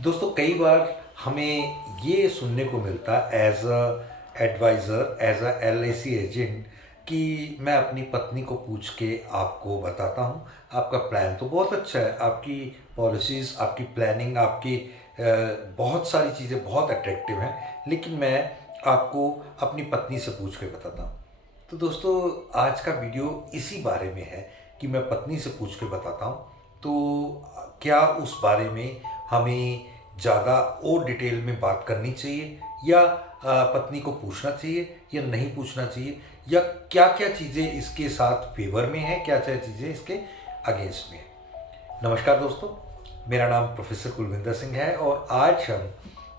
दोस्तों कई बार हमें ये सुनने को मिलता है as a adviser, as a LIC agent कि मैं अपनी पत्नी को पूछ के आपको बताता हूँ। आपका प्लान तो बहुत अच्छा है, आपकी पॉलिसीज़, आपकी प्लानिंग, आपकी बहुत सारी चीज़ें बहुत अट्रैक्टिव हैं, लेकिन मैं आपको अपनी पत्नी से पूछ के बताता हूँ। तो दोस्तों आज का वीडियो इसी बारे में है कि मैं पत्नी से पूछ के बताता हूँ। तो क्या उस बारे में हमें ज़्यादा और डिटेल में बात करनी चाहिए या पत्नी को पूछना चाहिए या नहीं पूछना चाहिए, या क्या क्या चीज़ें इसके साथ फेवर में है, क्या क्या चीज़ें इसके अगेंस्ट में है। नमस्कार दोस्तों, मेरा नाम प्रोफेसर कुलविंदर सिंह है और आज हम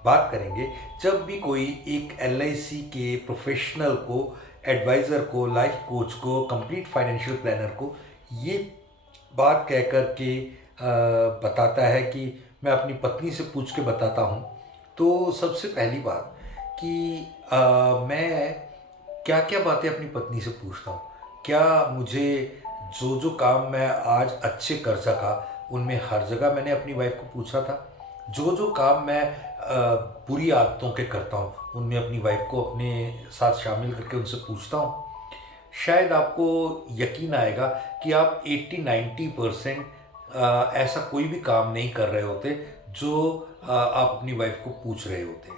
बात करेंगे जब भी कोई एक एलआईसी के प्रोफेशनल को, एडवाइज़र को, लाइफ कोच को, कंप्लीट फाइनेंशियल प्लानर को ये बात कह कर के बताता है कि मैं अपनी पत्नी से पूछ के बताता हूँ। तो सबसे पहली बात कि मैं क्या-क्या बातें अपनी पत्नी से पूछता हूँ। क्या मुझे जो-जो काम मैं आज अच्छे कर सका, उनमें हर जगह मैंने अपनी वाइफ़ को पूछा था। जो-जो काम मैं बुरी आदतों के करता हूँ, उनमें अपनी वाइफ़ को अपने साथ शामिल करके उनसे पूछता हूँ। शायद आपको यकीन आएगा कि आप 80-90% ऐसा कोई भी काम नहीं कर रहे होते जो आप अपनी वाइफ़ को पूछ रहे होते।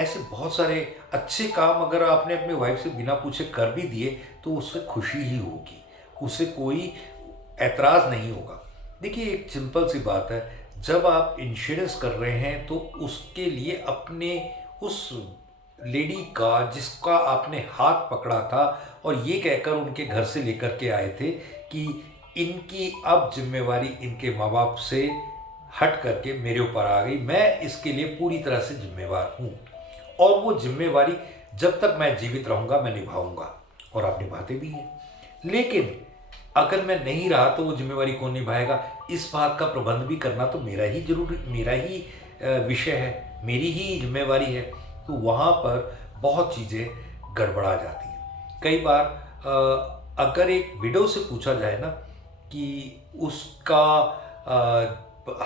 ऐसे बहुत सारे अच्छे काम अगर आपने अपनी वाइफ से बिना पूछे कर भी दिए तो उससे खुशी ही होगी, उससे कोई ऐतराज़ नहीं होगा। देखिए एक सिंपल सी बात है, जब आप इंश्योरेंस कर रहे हैं तो उसके लिए अपने उस लेडी का जिसका आपने हाथ पकड़ा था और ये कहकर उनके घर से लेकर के आए थे कि इनकी अब ज़िम्मेवारी इनके माँ-बाप से हट करके मेरे ऊपर आ गई, मैं इसके लिए पूरी तरह से ज़िम्मेवार हूँ। और वो ज़िम्मेवारी जब तक मैं जीवित रहूँगा मैं निभाऊँगा, और आप निभाते भी हैं। लेकिन अगर मैं नहीं रहा तो वो ज़िम्मेवारी कौन निभाएगा? इस बात का प्रबंध भी करना तो मेरा ही विषय है, मेरी ही ज़िम्मेवारी है। तो वहाँ पर बहुत चीज़ें गड़बड़ा जाती हैं। कई बार अगर एक विडो से पूछा जाए ना कि उसका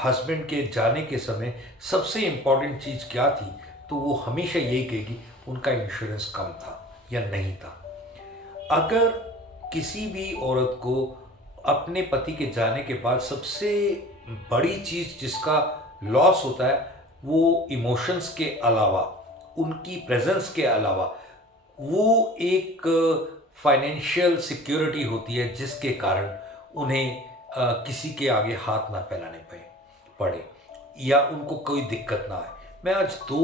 हस्बैंड के जाने के समय सबसे इम्पोर्टेंट चीज़ क्या थी, तो वो हमेशा यही कहेगी उनका इंश्योरेंस कम था या नहीं था। अगर किसी भी औरत को अपने पति के जाने के बाद सबसे बड़ी चीज़ जिसका लॉस होता है वो इमोशंस के अलावा, उनकी प्रेजेंस के अलावा, वो एक फाइनेंशियल सिक्योरिटी होती है जिसके कारण उन्हें किसी के आगे हाथ ना फैलाने पड़े या उनको कोई दिक्कत ना आए। मैं आज दो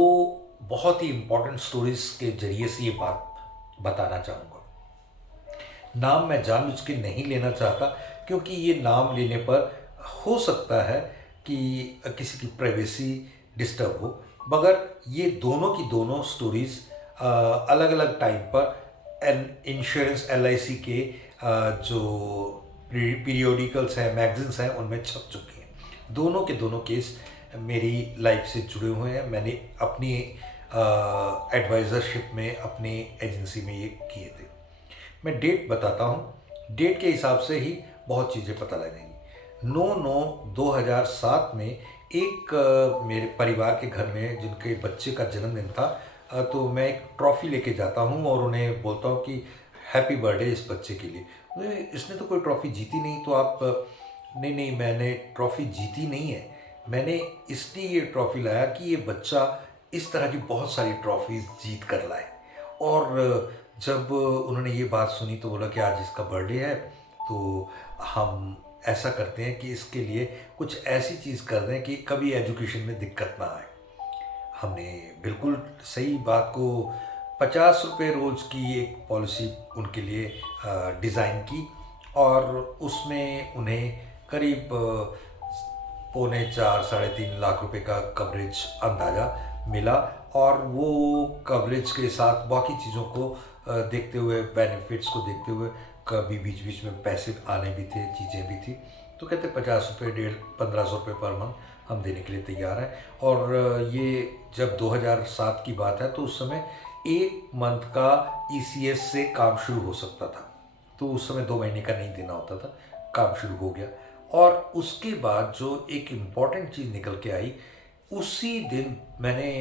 बहुत ही इम्पोर्टेंट स्टोरीज के जरिए से ये बात बताना चाहूँगा। नाम मैं जानबूझ के नहीं लेना चाहता क्योंकि ये नाम लेने पर हो सकता है कि किसी की प्राइवेसी डिस्टर्ब हो, मगर ये दोनों की दोनों स्टोरीज अलग अलग टाइम पर इंश्योरेंस एलआईसी के जो पीरियोडिकल्स हैं, मैगजीन्स हैं, उनमें छप चुकी हैं। दोनों के दोनों केस मेरी लाइफ से जुड़े हुए हैं। मैंने अपनी एडवाइज़रशिप में अपनी एजेंसी में ये किए थे। मैं डेट बताता हूँ, डेट के हिसाब से ही बहुत चीज़ें पता लगेंगी। 9/9/2007 में एक मेरे परिवार के घर में जिनके बच्चे का जन्मदिन था, तो मैं एक ट्रॉफ़ी लेके जाता हूँ और उन्हें बोलता हूँ कि हैप्पी बर्थडे इस बच्चे के लिए। इसने तो कोई ट्रॉफ़ी जीती नहीं, तो आप नहीं नहीं, मैंने ट्रॉफ़ी जीती नहीं है, मैंने इसलिए ये ट्रॉफ़ी लाया कि ये बच्चा इस तरह की बहुत सारी ट्रॉफ़ीज़ जीत कर लाए। और जब उन्होंने ये बात सुनी तो बोला कि आज इसका बर्थडे है, तो हम ऐसा करते हैं कि इसके लिए कुछ ऐसी चीज़ कर दें कि कभी एजुकेशन में दिक्कत ना आए। हमने बिल्कुल सही बात को, 50 रुपये रोज़ की एक पॉलिसी उनके लिए डिज़ाइन की और उसमें उन्हें करीब 3.25 साढ़े 3 लाख रुपए का कवरेज अंदाज़ा मिला। और वो कवरेज के साथ बाकी चीज़ों को देखते हुए, बेनिफिट्स को देखते हुए, कभी बीच बीच में पैसे आने भी थे, चीज़ें भी थी, तो कहते 50 रुपये, 1500 रुपये पर मंथ हम देने के लिए तैयार हैं। और ये जब 2007 की बात है तो उस समय एक मंथ का ईसीएस से काम शुरू हो सकता था, तो उस समय 2 महीने का नहीं देना होता था, काम शुरू हो गया। और उसके बाद जो एक इम्पॉर्टेंट चीज़ निकल के आई, उसी दिन मैंने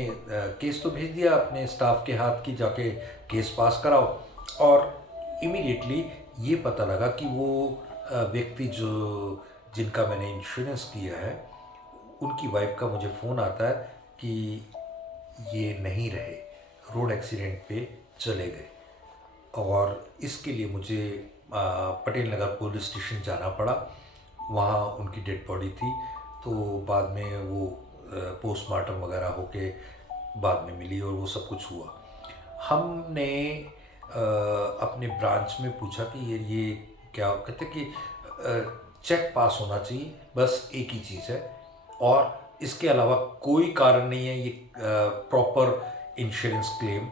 केस तो भेज दिया अपने स्टाफ के हाथ की जाके केस पास कराओ। और इमीडिएटली ये पता लगा कि वो व्यक्ति जो जिनका मैंने इंश्योरेंस किया है, उनकी वाइफ का मुझे फ़ोन आता है कि ये नहीं रहे, रोड एक्सीडेंट पे चले गए। और इसके लिए मुझे पटेल नगर पुलिस स्टेशन जाना पड़ा। वहाँ उनकी डेड बॉडी थी, तो बाद में वो पोस्टमार्टम वगैरह होके बाद में मिली और वो सब कुछ हुआ। हमने अपने ब्रांच में पूछा कि ये क्या कहते कि चेक पास होना चाहिए, बस एक ही चीज़ है और इसके अलावा कोई कारण नहीं है। ये प्रॉपर इंश्योरेंस क्लेम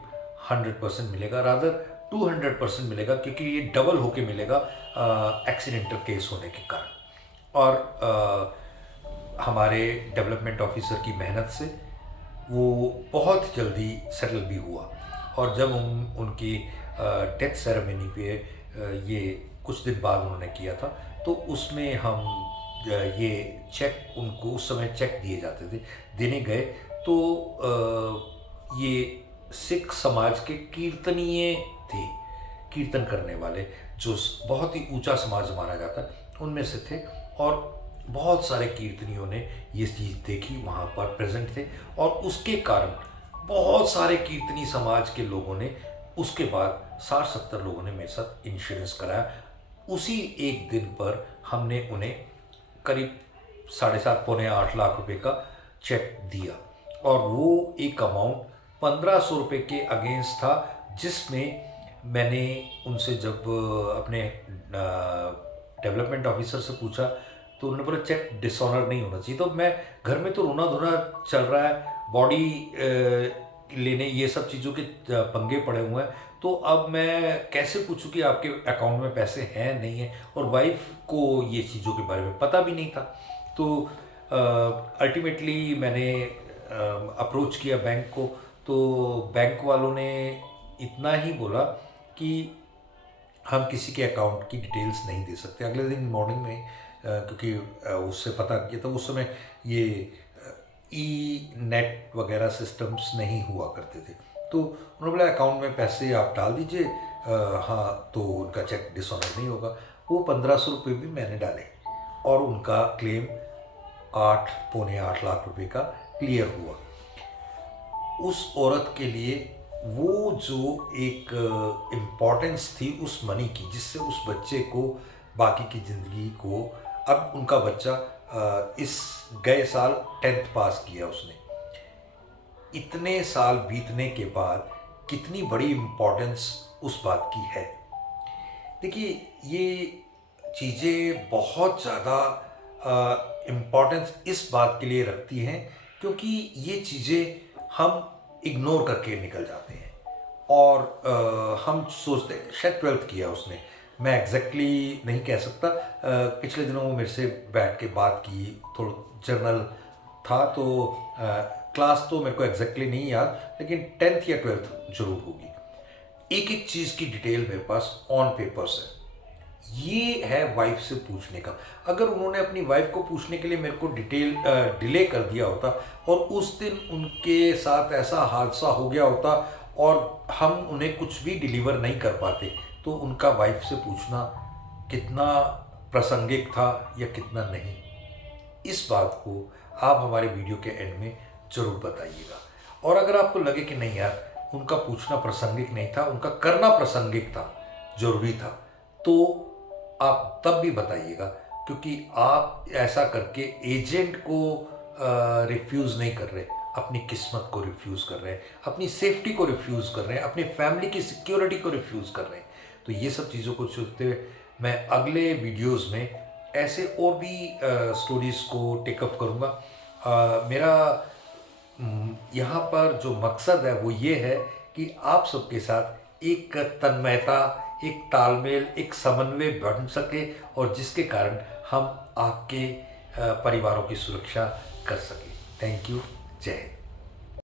100% मिलेगा, रादर 200% मिलेगा, क्योंकि ये डबल होके मिलेगा एक्सीडेंटल केस होने के कारण। और हमारे डेवलपमेंट ऑफिसर की मेहनत से वो बहुत जल्दी सेटल भी हुआ। और जब उनकी डेथ सेरेमनी पे ये कुछ दिन बाद उन्होंने किया था, तो उसमें हम ये चेक, उनको उस समय चेक दिए जाते थे, देने गए तो ये सिख समाज के कीर्तनीय थे, कीर्तन करने वाले, जो बहुत ही ऊंचा समाज माना जाता है, उनमें से थे। और बहुत सारे कीर्तनियों ने ये चीज़ देखी, वहाँ पर प्रेजेंट थे, और उसके कारण बहुत सारे कीर्तनी समाज के लोगों ने उसके बाद 60-70 लोगों ने मेरे साथ इंश्योरेंस कराया। उसी एक दिन पर हमने उन्हें करीब 7.5 पौने 8 लाख रुपए का चेक दिया, और वो एक अमाउंट 1500 रुपये के अगेंस्ट था, जिसमें मैंने उनसे जब अपने डेवलपमेंट ऑफिसर से पूछा तो उन्होंने बोला चेक डिसऑनर नहीं होना चाहिए। तो मैं घर में तो रोना धोना चल रहा है, बॉडी लेने ये सब चीज़ों के पंगे पड़े हुए हैं, तो अब मैं कैसे पूछूं कि आपके अकाउंट में पैसे हैं नहीं हैं, और वाइफ को ये चीज़ों के बारे में पता भी नहीं था। तो अल्टीमेटली मैंने अप्रोच किया बैंक को, तो बैंक वालों ने इतना ही बोला कि हम किसी के अकाउंट की डिटेल्स नहीं दे सकते। अगले दिन मॉर्निंग में क्योंकि उससे पता किया, तो उस समय ये ई नेट वगैरह सिस्टम्स नहीं हुआ करते थे, तो उन्होंने बोला अकाउंट में पैसे आप डाल दीजिए, हाँ, तो उनका चेक डिसऑनर नहीं होगा। वो 1500 रुपये भी मैंने डाले, और उनका क्लेम 8 पौने 8 लाख रुपए का क्लियर हुआ। उस औरत के लिए वो जो एक इम्पोर्टेंस थी उस मनी की, जिससे उस बच्चे को बाकी की ज़िंदगी को, अब उनका बच्चा इस गए साल 10th पास किया उसने, इतने साल बीतने के बाद कितनी बड़ी इम्पोर्टेंस उस बात की है। देखिए, ये चीज़ें बहुत ज़्यादा इम्पोर्टेंस इस बात के लिए रखती हैं क्योंकि ये चीज़ें हम इग्नोर करके निकल जाते हैं, और हम सोचते हैं शायद 12th किया उसने, मैं एग्जैक्टली नहीं कह सकता। पिछले दिनों वो मेरे से बैठ के बात की, थोड़ा जर्नल था, तो क्लास तो मेरे को एग्जैक्टली नहीं याद, लेकिन 10th या 12th जरूर होगी। एक एक चीज़ की डिटेल मेरे पास ऑन पेपर्स है। ये है वाइफ से पूछने का। अगर उन्होंने अपनी वाइफ को पूछने के लिए मेरे को डिले कर दिया होता, और उस दिन उनके साथ ऐसा हादसा हो गया होता और हम उन्हें कुछ भी डिलीवर नहीं कर पाते, तो उनका वाइफ से पूछना कितना प्रासंगिक था या कितना नहीं, इस बात को आप हमारे वीडियो के एंड में ज़रूर बताइएगा। और अगर आपको लगे कि नहीं यार, उनका पूछना प्रासंगिक नहीं था, उनका करना प्रासंगिक था, जरूरी था, तो आप तब भी बताइएगा, क्योंकि आप ऐसा करके एजेंट को रिफ्यूज़ नहीं कर रहे, अपनी किस्मत को रिफ्यूज़ कर रहे हैं, अपनी सेफ्टी को रिफ्यूज़ कर रहे हैं, अपनी फैमिली की सिक्योरिटी को रिफ्यूज़ कर रहे हैं। तो ये सब चीज़ों को सोचते हुए मैं अगले वीडियोस में ऐसे और भी स्टोरीज़ को टेकअप करूँगा। मेरा यहाँ पर जो मकसद है वो ये है कि आप सबके साथ एक तन्मयता, एक तालमेल, एक समन्वय बन सके, और जिसके कारण हम आपके परिवारों की सुरक्षा कर सकें। Thank you. जय हिंद।